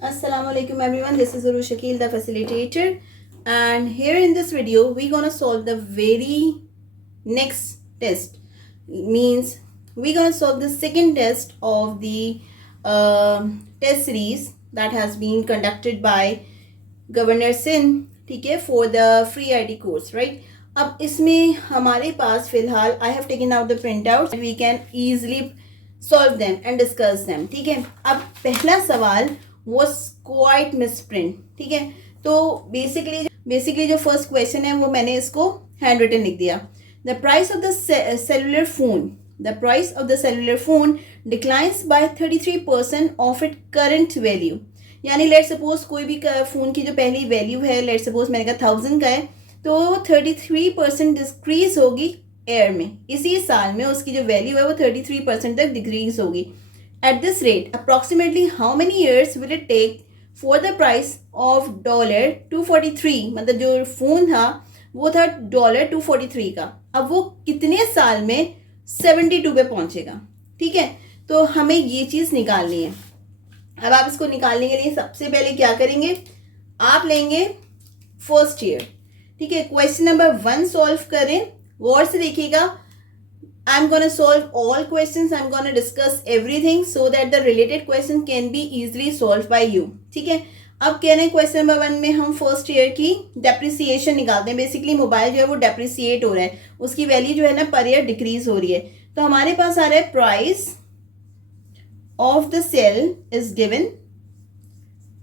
Assalamualaikum everyone, this is Uru Shakil, the facilitator, and here in this video we're gonna solve the very next test. Means we're gonna solve the second test of the test series that has been conducted by Governor Singh, ठीक है, for the free IT course, right? अब इसमें हमारे पास फिलहाल I have taken out the printouts and we can easily solve them and discuss them, ठीक है. अब पहला सवाल was quite misprint, ठीक है. तो बेसिकली जो फर्स्ट क्वेश्चन है वो मैंने इसको हैंड रिटन लिख दिया. The price of the cellular phone declines by 33% of it current value. यानी लेट सपोज कोई भी फोन की जो पहली वैल्यू है, लेट सपोज मैंने कहा 1000 का है, तो 33% डिक्रीज होगी एयर में. इसी साल में उसकी जो वैल्यू है वो 33% तक डिक्रीज होगी. At this rate, approximately how many years will it take for the price of $243, मतलब जो फोन था वो था $243 का, अब वो कितने साल में 72 पे पहुंचेगा, ठीक है. तो हमें ये चीज निकालनी है. अब आप इसको निकालने के लिए सबसे पहले क्या करेंगे, आप लेंगे फर्स्ट ईयर, ठीक है. क्वेश्चन नंबर 1 सॉल्व करें, गौर से देखिएगा. I'm going to solve all questions. I'm going to discuss everything so that the related question can be easily solved by you. ठीक है. अब कह रहे हैं क्वेश्चन नंबर 1 में हम फर्स्ट ईयर की डेप्रिसिएशन निकालते हैं. बेसिकली मोबाइल जो है वो डेप्रिसिएट हो रहा है, उसकी वैल्यू जो है ना पर ईयर डिक्रीज हो रही है. तो हमारे पास आ रहा है price of the cell is given,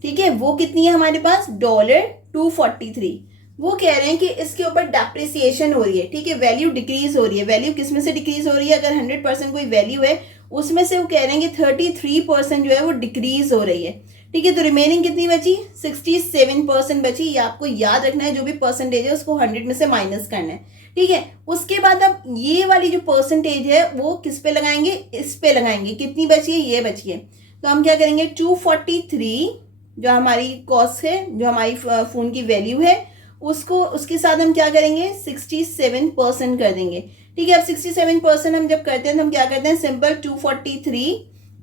ठीक है. वो कितनी है हमारे पास $243. वो कह रहे हैं कि इसके ऊपर डेप्रिसिएशन हो रही है, ठीक है. वैल्यू डिक्रीज हो रही है. वैल्यू किस में से डिक्रीज हो रही है, अगर 100% कोई वैल्यू है उसमें से वो कह रहे हैं कि 33% जो है वो डिक्रीज हो रही है, ठीक है. तो रिमेनिंग कितनी बची, 67% बची. ये आपको याद रखना है, जो भी परसेंटेज है उसको 100 में से माइनस करना है, ठीक है. उसके बाद अब ये वाली जो परसेंटेज है वो किस पे लगाएंगे, इस पे लगाएंगे. कितनी बची है, ये बची है. तो हम क्या करेंगे, 243 जो हमारी कॉस्ट है, जो हमारी फोन की वैल्यू है, उसको उसके साथ हम क्या करेंगे 67% कर देंगे, ठीक है. अब 67% हम जब करते हैं तो हम क्या करते हैं, सिंपल 243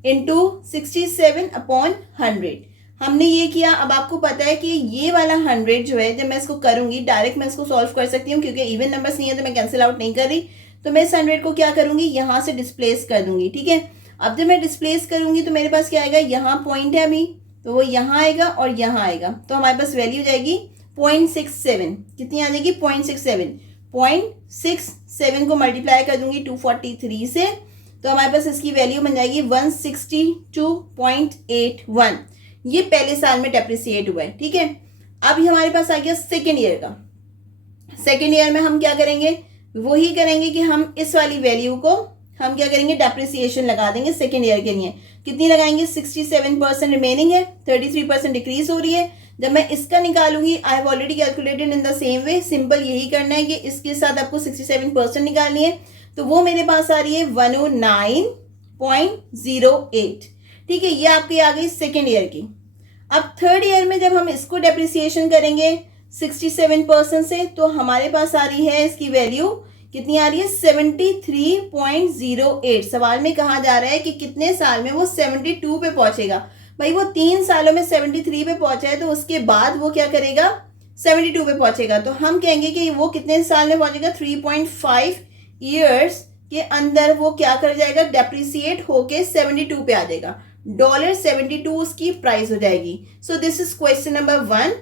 इंटू 67/100. हमने ये किया. अब आपको पता है कि ये वाला 100 जो है, जब मैं इसको करूंगी डायरेक्ट मैं इसको सॉल्व कर सकती हूँ, क्योंकि इवन नंबर्स नहीं है तो मैं कैंसिल आउट नहीं कर रही. तो मैं इस 100 को क्या करूंगी, यहाँ से डिस्प्लेस कर दूंगी, ठीक है. अब जब मैं डिस्प्लेस करूंगी तो मेरे पास क्या आएगा, यहाँ पॉइंट है अभी, तो वो यहाँ आएगा और यहाँ आएगा. तो हमारे पास वैल्यू जाएगी 0.67. कितनी आ जाएगी, 0.67 को मल्टीप्लाई कर दूंगी 243 से, तो हमारे पास इसकी वैल्यू बन जाएगी 162.81. ये पहले साल में डेप्रिसिएट हुआ है, ठीक है. अभी हमारे पास आ गया सेकेंड ईयर का. सेकेंड ईयर में हम क्या करेंगे, वही करेंगे कि हम इस वाली वैल्यू को हम क्या करेंगे, डेप्रिसिएशन लगा देंगे सेकेंड ईयर के लिए. कितनी लगाएंगे, 67% रिमेनिंग है, 33% डिक्रीज हो रही है. जब मैं इसका निकालूंगी, I have already calculated in the same way. Simple यही करना है कि इसके साथ आपको 67% निकालनी है. तो वो मेरे पास आ रही है 109.08, ठीक है. ये आपकी आ गई सेकेंड ईयर की. अब थर्ड ईयर में जब हम इसको डेप्रिसिएशन करेंगे 67% से, तो हमारे पास आ रही है इसकी वैल्यू कितनी आ रही है, 73.08. सवाल में कहा जा रहा है कि कितने साल में वो 72 पे पहुंचेगा. भाई वो 3 सालों में 73 पे पहुंचा है, तो उसके बाद वो क्या करेगा, 72 पे पहुंचेगा. तो हम कहेंगे कि वो कितने साल में पहुंचेगा, 3.5 ईयर्स के अंदर वो क्या कर जाएगा, डेप्रिसिएट होके 72 पे आ जाएगा. $72 उसकी प्राइस हो जाएगी. So this is question number 1.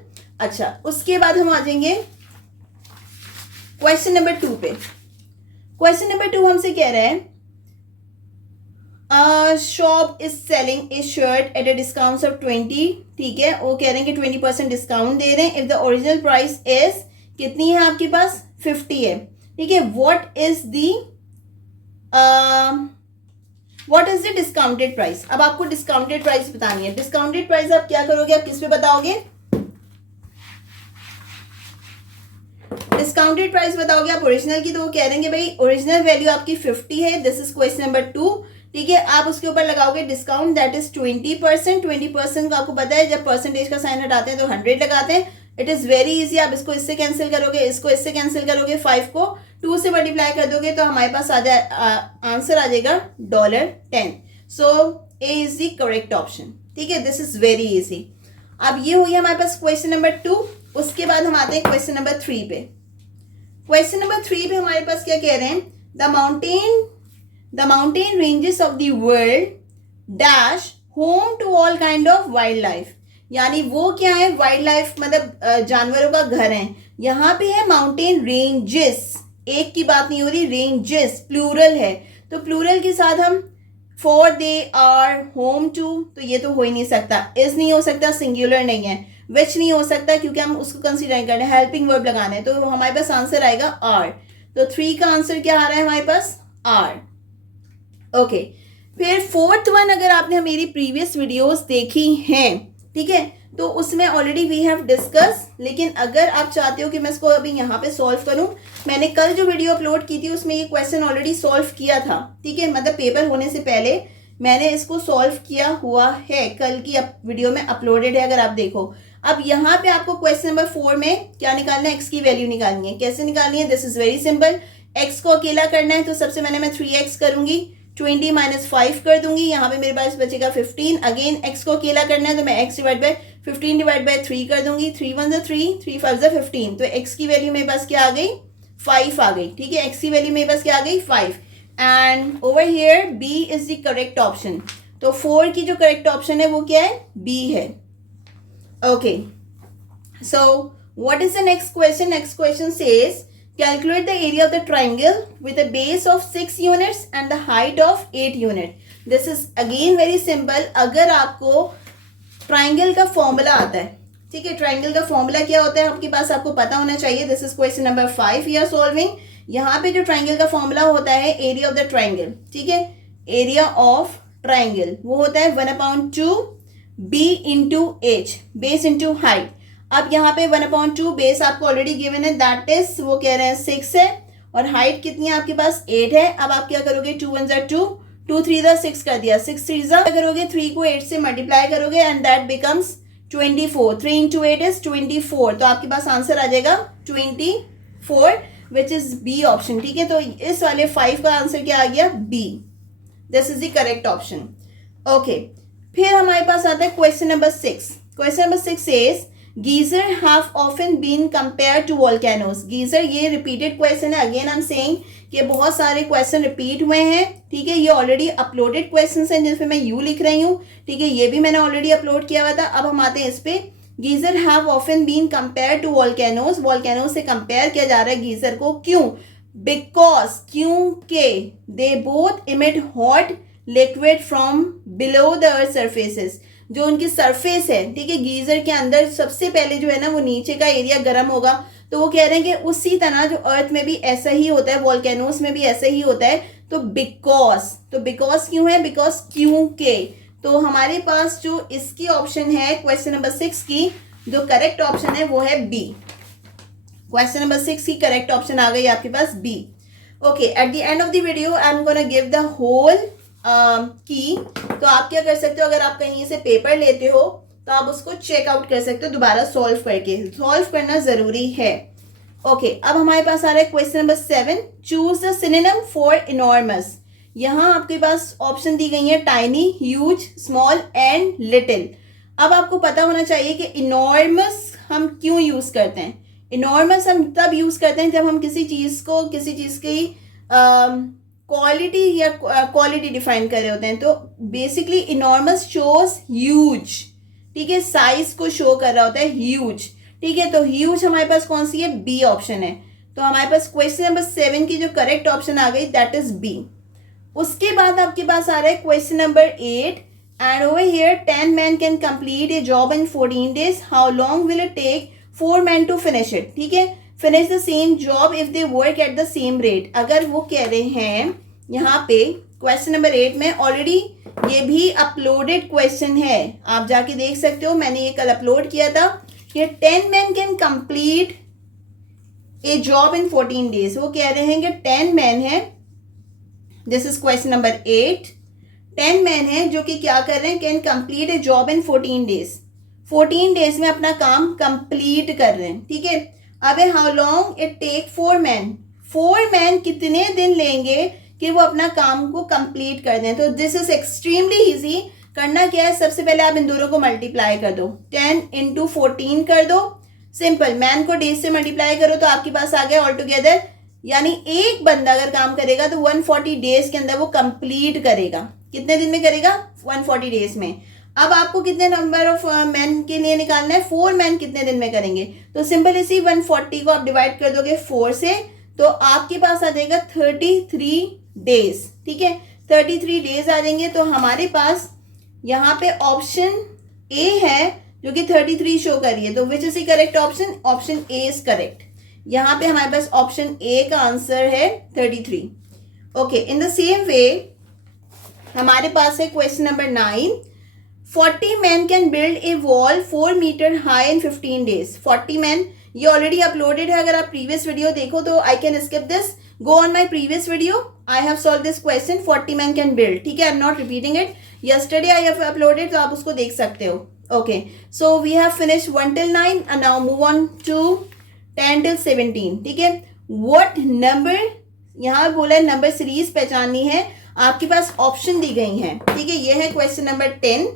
अच्छा, उसके बाद हम आ जाएंगे क्वेश्चन नंबर 2 पे. क्वेश्चन नंबर 2 हमसे कह रहे हैं, shop is selling A shirt eight a discount of 20, ठीक है. वो कह रहे हैं कि 20% डिस्काउंट दे रहे हैं. If the original price is, कितनी है आपके पास, 50 है, ठीक है. What is the discounted price. अब आपको डिस्काउंटेड प्राइस बतानी है. डिस्काउंटेड प्राइस आप क्या करोगे, आप किस पे बताओगे, डिस्काउंटेड प्राइस बताओगे आप ओरिजिनल की. तो वो कह रहे हैं भाई ओरिजिनल वैल्यू आपकी 50 है. दिस इज क्वेश्चन नंबर 2, ठीक है. आप उसके ऊपर लगाओगे डिस्काउंट, दैट इज 20%. 20% का आपको पता है जब परसेंटेज का साइन हटाते हैं तो 100 लगाते हैं. It is very easy. आप इसको इससे कैंसिल करोगे, इसको इससे कैंसिल करोगे, 5 को 2 से मल्टीप्लाई कर दोगे तो हमारे पास आंसर आ जाएगा $10. सो ए इज द करेक्ट ऑप्शन, ठीक है. This is very easy. अब ये हो गया हमारे पास क्वेश्चन नंबर 2। उसके बाद हम आते हैं क्वेश्चन नंबर 3 पे। क्वेश्चन नंबर 3 पे हमारे पास क्या कह रहे हैं, the mountain ranges of the world dash home to all kind of wildlife. यानी वो क्या है, वाइल्ड लाइफ मतलब जानवरों का घर है। यहाँ पे है माउंटेन रेंजेस, एक की बात नहीं हो रही, रेंजेस प्लूरल है, तो प्लूरल के साथ हम for they are home to, तो ये तो हो ही नहीं सकता, इज नहीं हो सकता, सिंगुलर नहीं है, विच नहीं हो सकता क्योंकि हम उसको कंसीडर कर रहे हैं, हेल्पिंग वर्ब लगाना है, तो हमारे पास आंसर आएगा आर। तो 3 का आंसर क्या आ रहा है हमारे पास, आर। ओके, फिर 4th वन, अगर आपने मेरी प्रीवियस वीडियोस देखी हैं, ठीक है, तो उसमें ऑलरेडी वी हैव डिस्कस, लेकिन अगर आप चाहते हो कि मैं इसको अभी यहाँ पे सॉल्व करूँ, मैंने कल जो वीडियो अपलोड की थी उसमें ये क्वेश्चन ऑलरेडी सॉल्व किया था, ठीक है, मतलब पेपर होने से पहले मैंने इसको सॉल्व किया हुआ है, कल की वीडियो में अपलोडेड है, अगर आप देखो। अब यहाँ पे आपको क्वेश्चन नंबर 4 में क्या निकालना है, एक्स की वैल्यू निकालनी है। कैसे निकालनी है, this is very simple. X को अकेला करना है, तो सबसे पहले मैं 3x करूंगी, 20 माइनस 5 कर दूंगी, यहाँ पे मेरे पास बचेगा 15। अगेन एक्स को अकेला करना है, तो मैं x divide by 15 divide by 3 कर दूंगी, 3 1 ज़ा 3, 3 5 ज़ा 15, तो x की वैल्यू मेरे पास क्या आ गई, 5 आ गई, ठीक है, x की वैल्यू मेरे पास क्या आ गई, 5। And over here b is the correct option, तो 4 की जो करेक्ट ऑप्शन है वो क्या है, b है। Okay, so what is the next question, next question says calculate the area of the triangle with a base of 6 units and the height of 8 unit. This is again very simple. अगर आपको triangle का formula आता है, ठीक है, triangle का formula क्या होता है आपके पास, आपको पता होना चाहिए। This is question number 5 we are solving. यहाँ पे जो ट्राइंगल का फॉर्मूला होता है, एरिया ऑफ द ट्राइंगल, ठीक है, एरिया ऑफ ट्राइंगल वो होता है 1/2 b into H, base into height. अब यहाँ पे 1/2 बेस आपको ऑलरेडी गिवन है, दैट इज वो कह रहे हैं 6 है, और हाइट कितनी है आपके पास, 8 है। अब आप क्या करोगे, 2 1 ज़ा 2, 2 3 ज़ा 6 कर दिया, 6 3 ज़ा करोगे, 3 को 8 से मल्टीप्लाई करोगे and that becomes 24, 3 into 8 is 24, तो आपके पास आंसर आ जाएगा 24, विच इज बी ऑप्शन, ठीक है। तो इस वाले 5 का आंसर क्या आ गया, b, this is the correct option. Okay, फिर हमारे पास आता है question number 6। Question number 6 is geyser have often been compare to volcanoes. Geyser ये रिपीटेड क्वेश्चन है, अगेन आई एम सेइंग कि बहुत सारे क्वेश्चन रिपीट हुए हैं, ठीक है, ये ऑलरेडी अपलोडेड क्वेश्चन हैं जिसमें मैं यू लिख रही हूँ, ठीक है, ये भी मैंने ऑलरेडी अपलोड किया हुआ था। अब हम आते हैं इस पे, geyser have often been compare to volcanoes, volcanoes से कंपेयर किया जा रहा है गीजर को, क्यों, बिकॉज, क्योंकि they both emit hot liquid from below the earth surfaces, जो उनकी सरफेस है, ठीक है, गीजर के अंदर सबसे पहले जो है ना वो नीचे का एरिया गर्म होगा, तो वो कह रहे हैं कि उसी तरह जो अर्थ में भी ऐसा ही होता है, वोल्केनोस में भी ऐसा ही होता है, तो बिकॉज क्यों है, बिकॉज क्योंकि, तो हमारे पास जो इसकी ऑप्शन है क्वेश्चन नंबर 6 की, जो करेक्ट ऑप्शन है वो है बी। क्वेश्चन नंबर 6 की करेक्ट ऑप्शन आ गई आपके पास B. Okay, at the end of the video I am gonna give the whole key, तो आप क्या कर सकते हो, अगर आप कहीं से पेपर लेते हो तो आप उसको चेकआउट कर सकते हो दोबारा सॉल्व करके, सॉल्व करना जरूरी है। ओके, अब हमारे पास आ रहा है question number 7, choose the synonym for enormous. यहाँ आपके पास ऑप्शन दी गई है tiny, huge, small and little. अब आपको पता होना चाहिए कि इनॉर्मस हम क्यों यूज करते हैं। इनॉर्मस हम तब यूज करते हैं जब हम किसी चीज को, किसी चीज की क्वालिटी या क्वालिटी डिफाइन कर रहे होते हैं, तो बेसिकली इनॉर्मस शोज ह्यूज, ठीक है, साइज को शो कर रहा होता है ह्यूज, ठीक है, तो ह्यूज हमारे पास कौन सी है, बी ऑप्शन है। तो हमारे पास क्वेश्चन नंबर 7 की जो करेक्ट ऑप्शन आ गई दैट इज बी। उसके बाद आपके पास आ रहा है question number 8, and over here 10 men can complete a job in 14 days, how long will it take 4 men to finish it, ठीक है, finish the same job if they work at the same rate. अगर वो कह रहे हैं यहाँ पे question number 8 में, ऑलरेडी ये भी अपलोडेड क्वेश्चन है, आप जाके देख सकते हो, मैंने ये कल अपलोड किया था, कि 10 men can complete a job in 14 days। वो कह रहे हैं कि 10 men है, this is question number 8, 10 men है जो कि क्या कर रहे हैं, can complete a job in 14 days, 14 days में अपना काम कंप्लीट कर रहे हैं, ठीक है। अब how long it take 4 men, 4 men कितने दिन लेंगे कि वो अपना काम को कंप्लीट कर दें। तो दिस इज एक्सट्रीमली इजी, करना क्या है, सबसे पहले आप इन दोनों को मल्टीप्लाई कर दो, 10 इंटू 14 कर दो, सिंपल, मैन को डेज से मल्टीप्लाई करो तो आपके पास आ गया ऑल टुगेदर, यानी एक बंदा अगर काम करेगा तो 140 डेज के अंदर वो कंप्लीट करेगा। कितने दिन में करेगा? 140 डेज में। अब आपको कितने नंबर ऑफ मैन के लिए निकालना है? 4 मैन कितने दिन में करेंगे? तो सिंपल इसी 140 को आप डिवाइड कर दोगे 4 से, तो आपके पास आ जाएगा 33 डेज। ठीक है, 33 डेज आ जाएंगे। तो हमारे पास यहाँ पे ऑप्शन ए है जो कि 33 शो कर रही है, तो which is the correct option? Option A is correct. यहाँ पे हमारे पास ऑप्शन ए का आंसर है 33। ओके, इन द सेम वे हमारे पास है question number 9, 40 men can build a wall 4 meter high in 15 days। 40 men, ये ऑलरेडी अपलोडेड है, अगर आप प्रीवियस वीडियो देखो तो I can skip this, go on my previous video, I have solve this question, 40 men can build। ठीक है, I am not repeating it, yesterday I have uploaded, तो आप उसको देख सकते हो। Okay, so we have finish 1 till 9 and now move on to 10 till 17। ठीक है, व्हाट नंबर, यहाँ बोला है नंबर सीरीज पहचाननी है, आपके पास ऑप्शन दी गई हैं। ठीक है, ये है question number 10।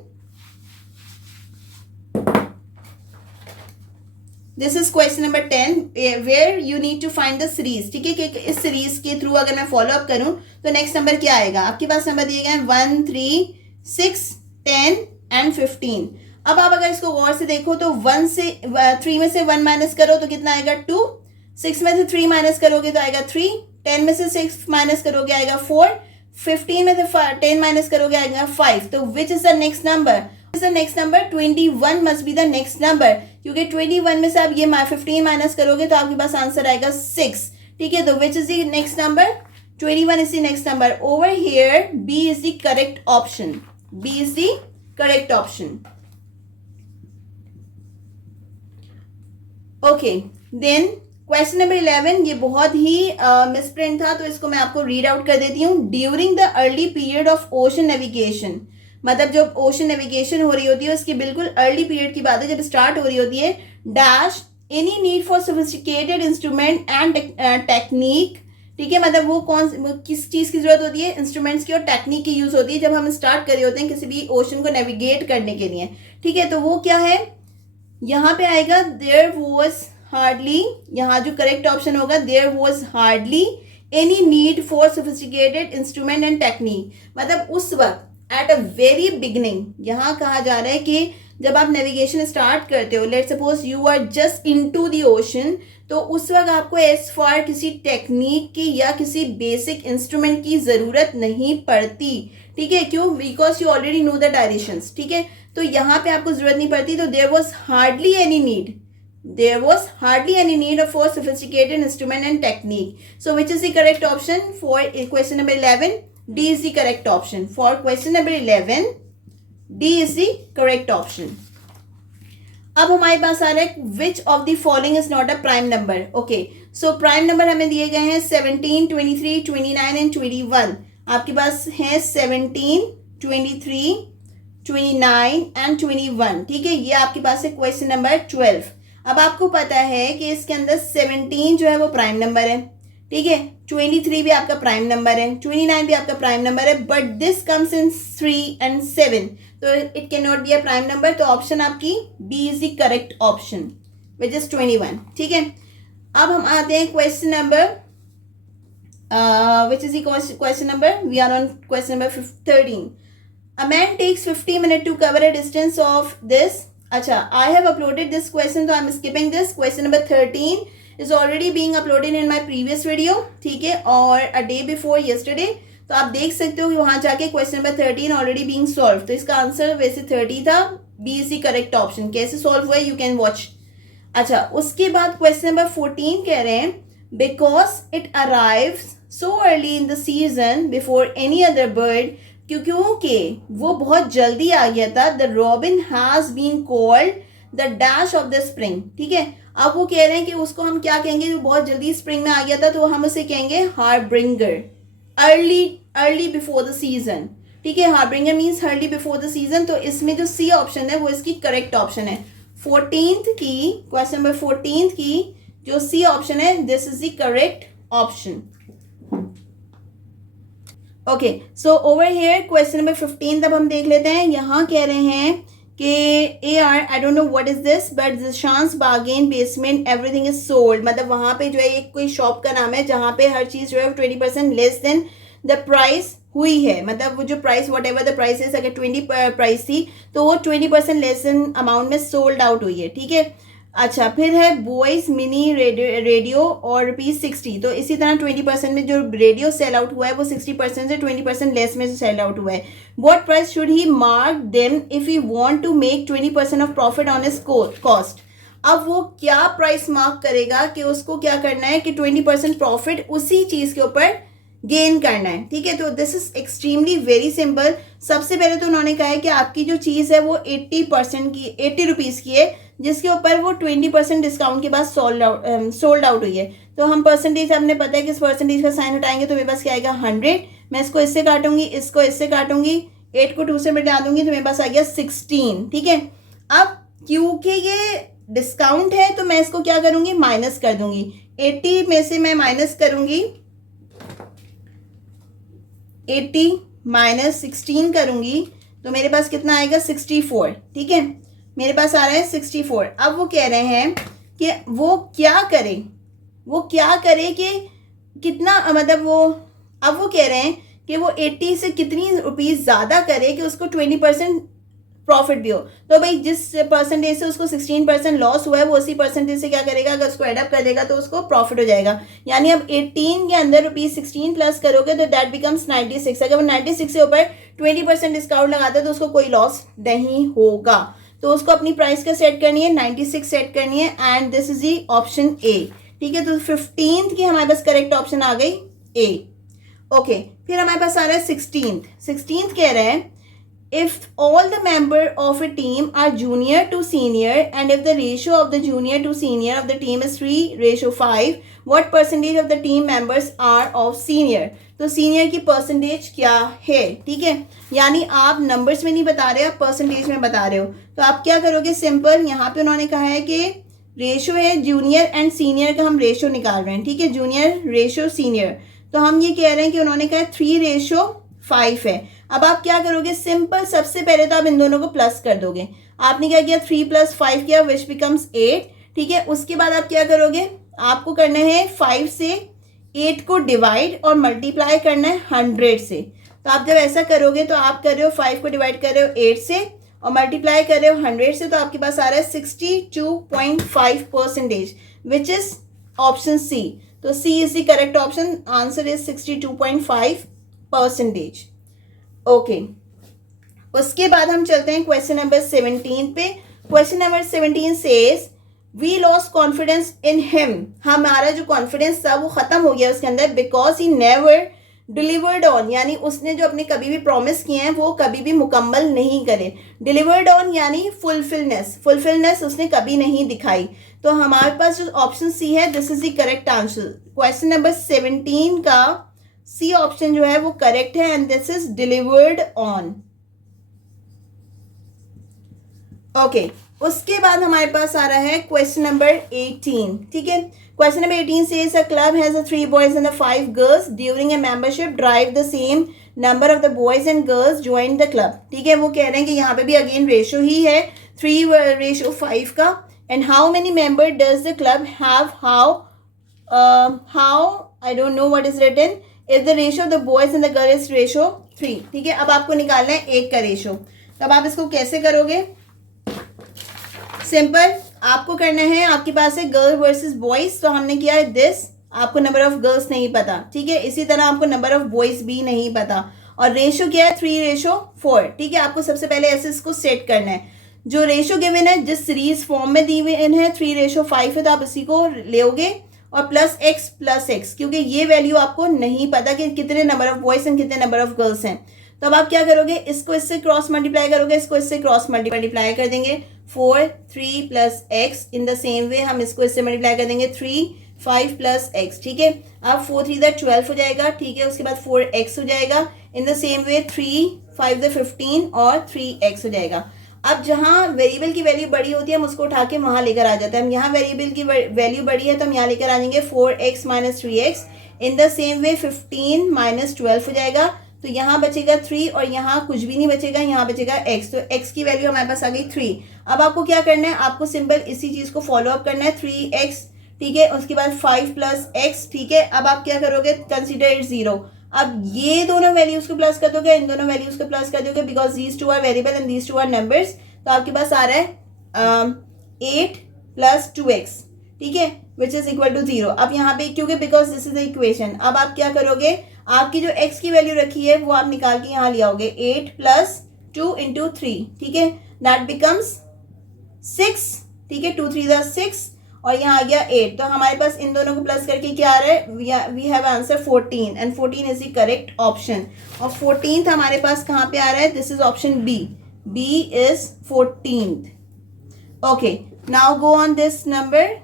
This is question number 10 where you need to find the series. ठीक है, कि इस सीरीज के थ्रू अगर मैं फॉलो अप करूं तो नेक्स्ट नंबर क्या आएगा? आपके पास नंबर दिए गए हैं 1, 3, 6, 10 एंड 15। अब आप अगर इसको गौर से देखो तो 1 से 3 में से 1 माइनस करो तो कितना आएगा? 2, 6 में से 3 माइनस करोगे तो आएगा 3, 10 में से 6 माइनस करोगे आएगा 4, 15 में से 10 माइनस करोगे आएगा 5। तो which is the next number? The next number 21 must be the next number, क्योंकि 21 में से आप ये 15 माइनस करोगे तो आपके पास आंसर आएगा 6। ठीक है, तो which is the next number? 21 is the next number. Over here B is the correct option, B is the correct option. Okay, then question number 11, ये बहुत ही मिसप्रिंट था तो इसको मैं आपको रीड आउट कर देती हूँ। During the early period of ocean navigation, मतलब जब ओशन नेविगेशन हो रही होती है उसकी बिल्कुल अर्ली पीरियड की बात है, जब स्टार्ट हो रही होती है, dash any need for sophisticated instrument and technique. ठीक है, मतलब वो किस चीज़ की जरूरत होती है? इंस्ट्रूमेंट्स की और टेक्निक की यूज होती है जब हम स्टार्ट कर रहे होते हैं किसी भी ओशन को नेविगेट करने के लिए। ठीक है, तो वो क्या है? यहाँ पे आएगा देयर वॉज हार्डली, यहाँ जो करेक्ट ऑप्शन होगा there was hardly any need for sophisticated instrument and technique, मतलब उस वक्त एट अ वेरी बिगनिंग, यहाँ कहा जा रहा है कि जब आप नेविगेशन स्टार्ट करते हो, let's suppose you are just into the ocean, तो उस वक्त आपको एज फार किसी टेक्निक की या किसी बेसिक इंस्ट्रूमेंट की ज़रूरत नहीं पड़ती। ठीक है, क्यों? Because you already know the directions. ठीक है, तो यहाँ पे आपको जरूरत नहीं पड़ती, तो there was hardly any need, there was hardly any need for sophisticated instrument and technique. So which is the correct option for question number 11? D is the correct option. For question number 11, D is the correct option. अब हमारे पास आ रहा है which of the following is not a prime number? Okay, so prime number हमें दिए गए हैं 17, 23, 29 and 21. आपके पास है 17, 23, 29 and 21. ठीक है, ये आपके पास है क्वेश्चन नंबर 12। अब आपको पता है कि इसके अंदर 17 जो है वो प्राइम नंबर है। ठीक है, 23 भी आपका प्राइम नंबर है, 29 भी आपका प्राइम नंबर है, but this comes in 3 and 7, तो it can not be a prime number. तो ऑप्शन आपकी B is the correct option which is 21। ठीक है, अब हम आते हैं question number which is question number, we are on question number 13। A man takes 50 minutes to cover a distance of this. अच्छा, I have uploaded this question, so I'm skipping this. Question number 13 is already being uploaded in my previous video. ठीक है, और a day before yesterday, तो आप देख सकते हो कि वहाँ जाके question number 13 already being solved। तो इसका आंसर वैसे 30 था, B is the correct option। कैसे solve हुआ है you can watch। अच्छा, उसके बाद question number 14 कह रहे हैं because it arrives so early in the season before any other bird, क्योंकि वो बहुत जल्दी आ गया था, the robin has been called the dash of the spring. ठीक है, अब वो कह रहे हैं कि उसको हम क्या कहेंगे? वो बहुत जल्दी स्प्रिंग में आ गया था, तो हम उसे कहेंगे harbinger, early before the season. ठीक है, harbinger means early before the season. तो इसमें जो सी ऑप्शन है वो इसकी करेक्ट ऑप्शन है। 14th की, क्वेश्चन नंबर 14 की जो सी ऑप्शन है, this is the correct option. Okay, so over here question number 15 तब हम देख लेते हैं. यहाँ कह रहे हैं कि A R, I don't know what is this, but जिशांस bargain basement everything is sold. मतलब वहाँ पे जो है एक कोई शॉप का नाम है जहाँ पे हर चीज़ जो है 20% लेस देन द प्राइस हुई है. मतलब वो जो price what ever the price है, अगर 20 प्राइस थी तो वो 20% लेस देन अमाउंट में सोल्ड आउट हुई है. ठीक है. अच्छा, फिर है बॉयज मिनी रेडियो और ₹60. तो इसी तरह 20% में जो रेडियो सेल आउट हुआ है वो 60% से 20% लेस में सेल आउट हुआ है. What price should he mark them if you want to make 20% of profit on his cost. अब वो क्या प्राइस मार्क करेगा कि उसको क्या करना है कि 20% प्रॉफिट उसी चीज़ के ऊपर गेन करना है. ठीक है. तो this is extremely very simple. सबसे पहले तो उन्होंने कहा है कि आपकी जो चीज़ है वो 80% की, 80 रुपीज़ की है, जिसके ऊपर वो 20% डिस्काउंट के बाद सोल्ड आउट हुई है. तो हम परसेंटेज, हमने पता है कि इस परसेंटेज का साइन हटाएंगे तो मेरे पास क्या आएगा 100. मैं इसको इससे काटूंगी, इसको इससे काटूंगी, 8 को 2 से मिटा दूंगी तो मेरे पास आ गया 16. ठीक है. अब क्योंकि ये डिस्काउंट है तो मैं इसको क्या करूंगी, माइनस कर दूंगी. 80 में से मैं माइनस करूंगी, 80 माइनस 16 करूंगी तो मेरे पास कितना आएगा 64. ठीक है. मेरे पास आ रहा है 64. अब वो कह रहे हैं कि वो क्या करे, वो क्या करे कि कितना, मतलब वो, अब वो कह रहे हैं कि वो 80 से कितनी रुपीज़ ज़्यादा करे कि उसको 20% प्रॉफिट भी हो. तो भाई जिस परसेंटेज से उसको 16% लॉस हुआ है वो उसी परसेंटेज से क्या करेगा, अगर उसको एडअप कर देगा तो उसको प्रॉफिट हो जाएगा. यानी अब 18 के अंदर ₹16 प्लस करोगे तो दैट बिकम्स 96. अगर वो 96 से ऊपर 20% डिस्काउंट लगाता है तो उसको कोई लॉस नहीं होगा. तो उसको अपनी प्राइस का सेट करनी है, 96 सेट करनी है, and this is the option A. ठीक है. तो 15th की हमारे पास करेक्ट ऑप्शन आ गई ए. ओके. फिर हमारे पास आ रहा है 16th कह रहे हैं if all the member of a team are junior to senior and if the ratio of the junior to senior of the team is 3:5, what percentage of the team members are of senior. तो senior की percentage क्या है. ठीक है. यानी आप numbers में नहीं बता रहे, आप परसेंटेज में बता रहे हो. तो आप क्या करोगे, सिंपल, यहाँ पे उन्होंने कहा है कि रेशो है जूनियर एंड सीनियर का, हम रेशो निकाल रहे हैं. ठीक है. जूनियर रेशो सीनियर, तो हम ये कह रहे हैं कि उन्होंने कहा 3:5 है. अब आप क्या करोगे, सिंपल, सबसे पहले तो आप इन दोनों को प्लस कर दोगे. आपने क्या किया, 3 + 5 किया विच बिकम्स 8. ठीक है. उसके बाद आप क्या करोगे, आपको करना है 5 से 8 को डिवाइड और मल्टीप्लाई करना है 100 से. तो आप जब ऐसा करोगे तो आप कर रहे हो 5 को डिवाइड कर रहे हो 8 से और मल्टीप्लाई कर रहे हो 100 से, तो आपके पास आ रहा है 62.5% विच इज ऑप्शन सी. तो C is the correct option. Answer is 62.5%. Okay. उसके बाद हम चलते हैं क्वेश्चन नंबर 17 पे. Question number 17 says we lost confidence in him. हमारा जो कॉन्फिडेंस था वो खत्म हो गया उसके अंदर because he never delivered on. यानी उसने जो अपने कभी भी प्रॉमिस किए हैं वो कभी भी मुकम्मल नहीं करे. डिलीवर्ड ऑन यानी फुलफिलनेस उसने कभी नहीं दिखाई. तो हमारे पास जो ऑप्शन सी है this is the correct answer. Question number 17 का सी ऑप्शन जो है वो करेक्ट है and this is delivered on. Okay. उसके बाद हमारे पास आ रहा है क्वेश्चन नंबर 18. ठीक है. Question number 18 says a club has 3 boys and 5 girls. During a membership drive the same number of the boys and girls joined the club. ठीक है. वो कह रहे हैं कि यहाँ पे भी अगेन रेशो ही है 3:5 का. And how many member does the club have? How I don't know what is written. If the ratio of the boys and the girl is ratio 3. ठीक है. अब आपको निकालना है 1 का रेशो. तब आप इसको कैसे करोगे, सिंपल, आपको करना है, आपके पास है गर्ल वर्सेस बॉयज, तो हमने किया है दिस. आपको नंबर ऑफ गर्ल्स नहीं पता. ठीक है. इसी तरह आपको नंबर ऑफ बॉयज भी नहीं पता. और रेशो क्या है 3:4. ठीक है. आपको सबसे पहले ऐसे इसको सेट करना है. जो रेशो गिवन है जिस सीरीज फॉर्म में दी हुई है 3:5 है, तो आप इसी को लोगे और प्लस एक्स, क्योंकि ये वैल्यू आपको नहीं पता कि कितने नंबर ऑफ बॉयज एंड कितने नंबर ऑफ गर्ल्स हैं. तो अब आप क्या करोगे, इसको इससे क्रॉस मल्टीप्लाई करोगे, इसको इससे क्रॉस मल्टीप्लाई कर देंगे. 4 3 + x. इन द सेम वे हम इसको इससे मल्टीप्लाई कर देंगे 3 5 + x. ठीक है. अब 4 3 12 हो जाएगा. ठीक है. उसके बाद 4x हो जाएगा. इन द सेम वे 3 5 15 और 3x हो जाएगा. अब जहाँ वेरिएबल की वैल्यू बड़ी होती है हम उसको उठा के वहाँ लेकर आ जाते हैं. हम यहाँ वेरिएबल की वैल्यू बड़ी है तो हम यहाँ लेकर आ जाएंगे 4x - 3x. In the same वे 15 - 12 हो जाएगा. तो यहाँ बचेगा 3 और यहाँ कुछ भी नहीं बचेगा, यहाँ बचेगा x। तो x की वैल्यू हमारे पास आ गई 3। अब आपको क्या करना है, आपको सिंपल इसी चीज़ को फॉलो अप करना है, 3x, ठीक है, उसके बाद 5 + x, ठीक है। अब आप क्या करोगे, कंसिडर इट 0। अब ये दोनों वैल्यूज को प्लस कर दोगे, इन दोनों वैल्यूज को प्लस कर दोगे, because these two are variable and these two are numbers. तो आपके पास आ रहा है 8 + 2x, ठीक है, विच इज इक्वल टू 0। अब यहाँ पे क्योंकि because this is the equation, अब आप क्या करोगे, आपकी जो x की वैल्यू रखी है वो आप निकाल के यहाँ ले आओगे, 8 + 2 × 3, ठीक है, दैट बिकम्स 6, ठीक है, 2 3 = 6 और यहाँ आ गया 8। तो हमारे पास इन दोनों को प्लस करके क्या आ रहा है, we have answer 14 and 14 is the correct option. और 14th हमारे पास कहाँ पे आ रहा है, this is option B, B is 14th. Okay, now go on this number.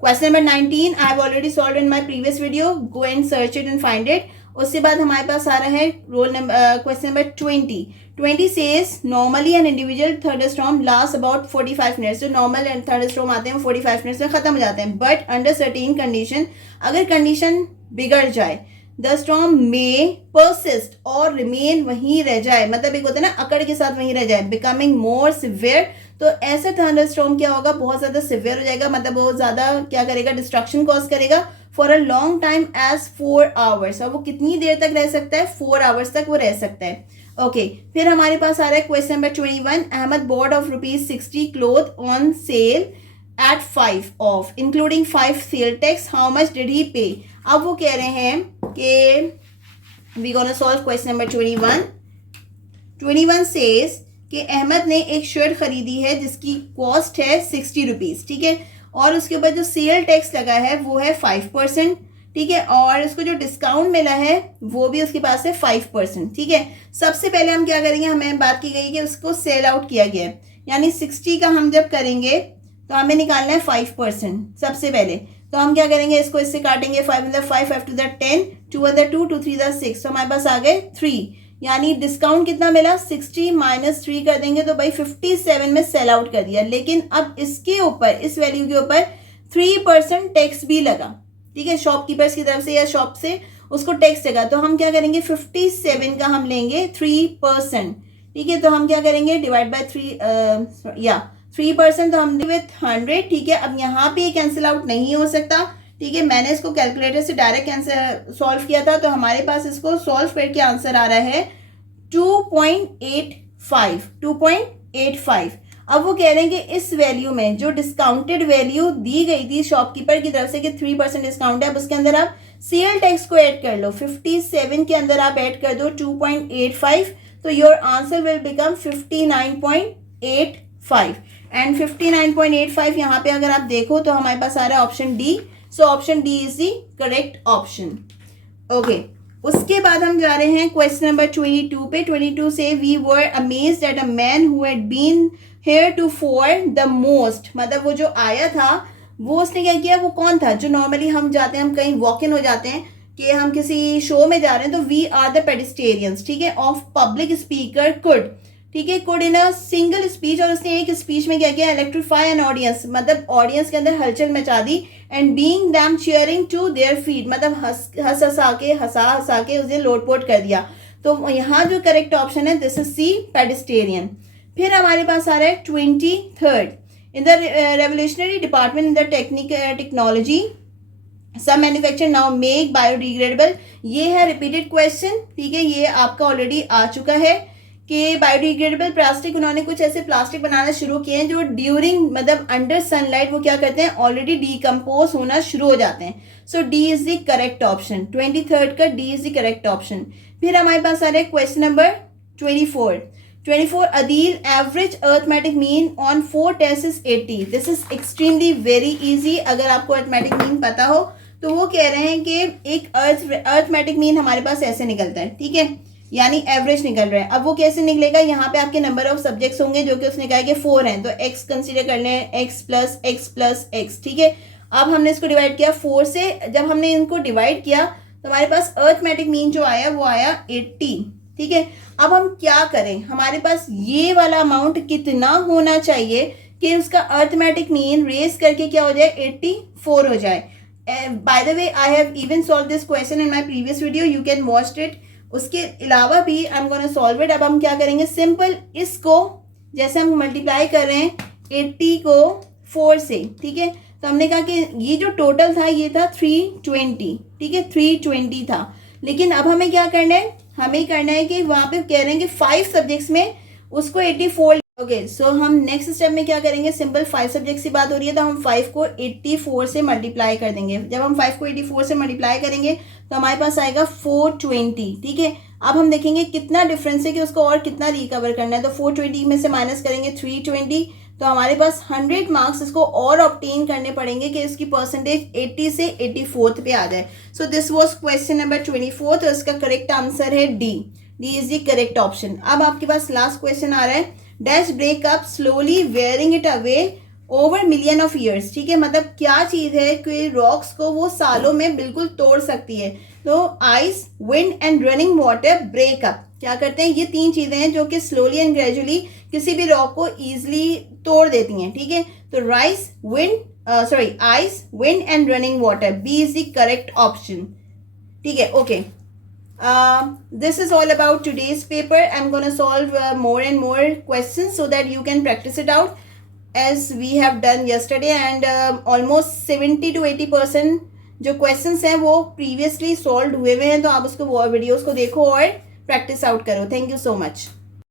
Question number 19 I have already solved in my previous video. Go and search it and find it. उसके बाद हमारे पास आ रहा है roll number question number 20. 20 says normally an individual thunderstorm lasts about 45 minutes. जो normal thunderstorm आते हैं वो 45 मिनट्स में खत्म हो जाते हैं, बट अंडर सर्टेन कंडीशन, अगर कंडीशन बिगड़ जाए, द स्टॉर्म मे परसिस्ट और रिमेन वहीं रह जाए, मतलब एक होता है ना अकड़ के साथ वहीं रह जाए, बिकमिंग मोर सिवियर। तो ऐसा थंडरस्टॉर्म क्या होगा, बहुत ज़्यादा सिवियर हो जाएगा, मतलब बहुत ज़्यादा क्या करेगा, डिस्ट्रक्शन कॉज करेगा for a long time as 4 hours. और वो कितनी देर तक रह सकता है, 4 आवर्स तक वो रह सकता है। ओके, फिर हमारे पास आ रहा है question number 21। Ahmad bought of ₹60 cloth on sale at 5 off including 5 sale tax, how much did he pay? अब वो कह रहे हैं कि we gonna solve question number 21. 21 says कि अहमद ने एक शर्ट खरीदी है जिसकी कॉस्ट है 60 रुपीज़, ठीक है, और उसके ऊपर जो सेल टैक्स लगा है वो है 5%, ठीक है, और उसको जो डिस्काउंट मिला है वो भी उसके पास है 5%, ठीक है। सबसे पहले हम क्या करेंगे, हमें बात की गई कि उसको सेल आउट किया गया है, यानी 60 का हम जब करेंगे तो हमें निकालना है 5% सबसे पहले। तो हम क्या करेंगे, इसको इससे काटेंगे, 5 × 5 5 × 10, 2 × 2 2 3 × 6, तो हमारे पास आ गए 3, यानी डिस्काउंट कितना मिला, 60 - 3 कर देंगे तो भाई 57 में सेल आउट कर दिया। लेकिन अब इसके ऊपर, इस वैल्यू के ऊपर 3% टैक्स भी लगा, ठीक है, शॉपकीपर्स की तरफ से या शॉप से उसको टैक्स लगा। तो हम क्या करेंगे, 57 का हम लेंगे 3%, ठीक है, तो हम क्या करेंगे, डिवाइड बाय 3%, तो हम विथ 100, ठीक है। अब यहाँ पे कैंसिल आउट नहीं हो सकता, ठीक है, मैंने इसको कैलकुलेटर से डायरेक्ट सॉल्व किया था, तो हमारे पास इसको सॉल्व करके आंसर आ रहा है 2.85। अब वो कह रहे हैं कि इस वैल्यू में जो डिस्काउंटेड वैल्यू दी गई थी शॉपकीपर की तरफ से कि 3% डिस्काउंट है, अब उसके अंदर आप सेल टैक्स को ऐड कर लो, 57 के अंदर आप ऐड कर दो 2.85, तो your answer will become 59.85 and 59.85 यहाँ पे अगर आप देखो तो हमारे पास आ रहा है option D. So option D is the correct option. Okay, उसके बाद हम जा रहे हैं क्वेश्चन नंबर 22 पे। 22 से we were amazed at a man who had been here too for the most, मतलब वो जो आया था वो उसने क्या किया, वो कौन था, जो नॉर्मली हम जाते हैं, हम कहीं वॉक इन हो जाते हैं कि हम किसी शो में जा रहे हैं, तो वी आर द पेडिस्टेरियंस, ठीक है, ऑफ पब्लिक स्पीकर कुड, ठीक है, could in a single speech, और उसने एक स्पीच में क्या किया, इलेक्ट्रीफाई एन ऑडियंस, मतलब ऑडियंस के अंदर हलचल मचा दी, and being them cheering to their feet, मतलब हंसा के उसने लोटपोट कर दिया। तो यहाँ जो करेक्ट ऑप्शन है दिस इज सी, पेडिस्टेरियन। फिर हमारे पास आ रहा है 23rd, in the revolutionary department in the technology सब मैन्युफैक्चर नाउ मेक बायोडिग्रेडेबल। ये है रिपीटेड क्वेश्चन, ठीक है, ये आपका ऑलरेडी आ चुका है कि बायोडिग्रेडेबल प्लास्टिक, उन्होंने कुछ ऐसे प्लास्टिक बनाना शुरू किए हैं जो ड्यूरिंग, मतलब अंडर सनलाइट वो क्या करते हैं, ऑलरेडी डीकम्पोज होना शुरू हो जाते हैं। So D is the correct option, 23rd का D is the correct option. फिर हमारे पास आ रहा है question number 24 Adeel average arithmetic mean on 4 test is 80। This is extremely very easy, अगर आपको अर्थमेटिक मीन पता हो तो वो कह रहे हैं कि एक अर्थमेटिक मीन हमारे पास ऐसे निकलता है, ठीक है, यानी एवरेज निकल रहा है। अब वो कैसे निकलेगा, यहाँ पे आपके नंबर ऑफ सब्जेक्ट्स होंगे जो कि उसने कहा कि 4 हैं, तो x कंसीडर कर लें, x + x, ठीक है। अब हमने इसको डिवाइड किया 4 से, जब हमने इनको डिवाइड किया तो हमारे पास अर्थमेटिक मीन जो आया वो आया 80, ठीक है। अब हम क्या करें, हमारे पास ये वाला अमाउंट कितना होना चाहिए कि उसका अर्थमेटिक मीन रेस करके क्या हो जाए, 84 हो जाए। By the way I have even solve this question in my previous video, you can watch it. उसके अलावा भी आई एम गोना सॉल्व इट। अब हम क्या करेंगे, सिंपल इसको जैसे हम मल्टीप्लाई कर रहे हैं 80 को 4 से, ठीक है। तो हमने कहा कि ये जो टोटल था ये था 320, ठीक है, 320 था। लेकिन अब हमें क्या करना है, हमें करना है कि वहाँ पे कह रहे हैं कि 5 सब्जेक्ट्स में उसको 84। ओके, सो हम नेक्स्ट स्टेप में क्या करेंगे, सिंपल 5 सब्जेक्ट्स की बात हो रही है तो हम 5 को 84 से मल्टीप्लाई कर देंगे। जब हम 5 को 84 से मल्टीप्लाई करेंगे तो हमारे पास आएगा 420, ठीक है। अब हम देखेंगे कितना डिफरेंस है कि उसको और कितना रिकवर करना है। तो 420 में से माइनस करेंगे 320, तो हमारे पास 100 मार्क्स इसको और ऑब्टेन करने पड़ेंगे कि इसकी परसेंटेज 80 से 84 पे आ जाए। So this was question number 24। तो इसका करेक्ट आंसर है D is the correct option. अब आपके पास लास्ट क्वेश्चन आ रहा है, dash break up slowly wearing it away over million of years, ठीक है। मतलब क्या चीज है कि रॉक्स को वो सालों में बिल्कुल तोड़ सकती है। तो ice, wind and running water break up क्या करते हैं, ये 3 चीजें हैं जो कि स्लोली एंड ग्रेजुअली किसी भी रॉक को इजिली तोड़ देती हैं, ठीक है। तो ice, wind and running water, B is the correct option, ठीक है। Okay, this is all about today's paper. I'm going to solve more and more questions so that you can practice it out as we have done yesterday, and almost 70 to 80% जो questions हैं वो previously solved हुए हैं। तो आप उसको videos को देखो और practice out करो। Thank you so much.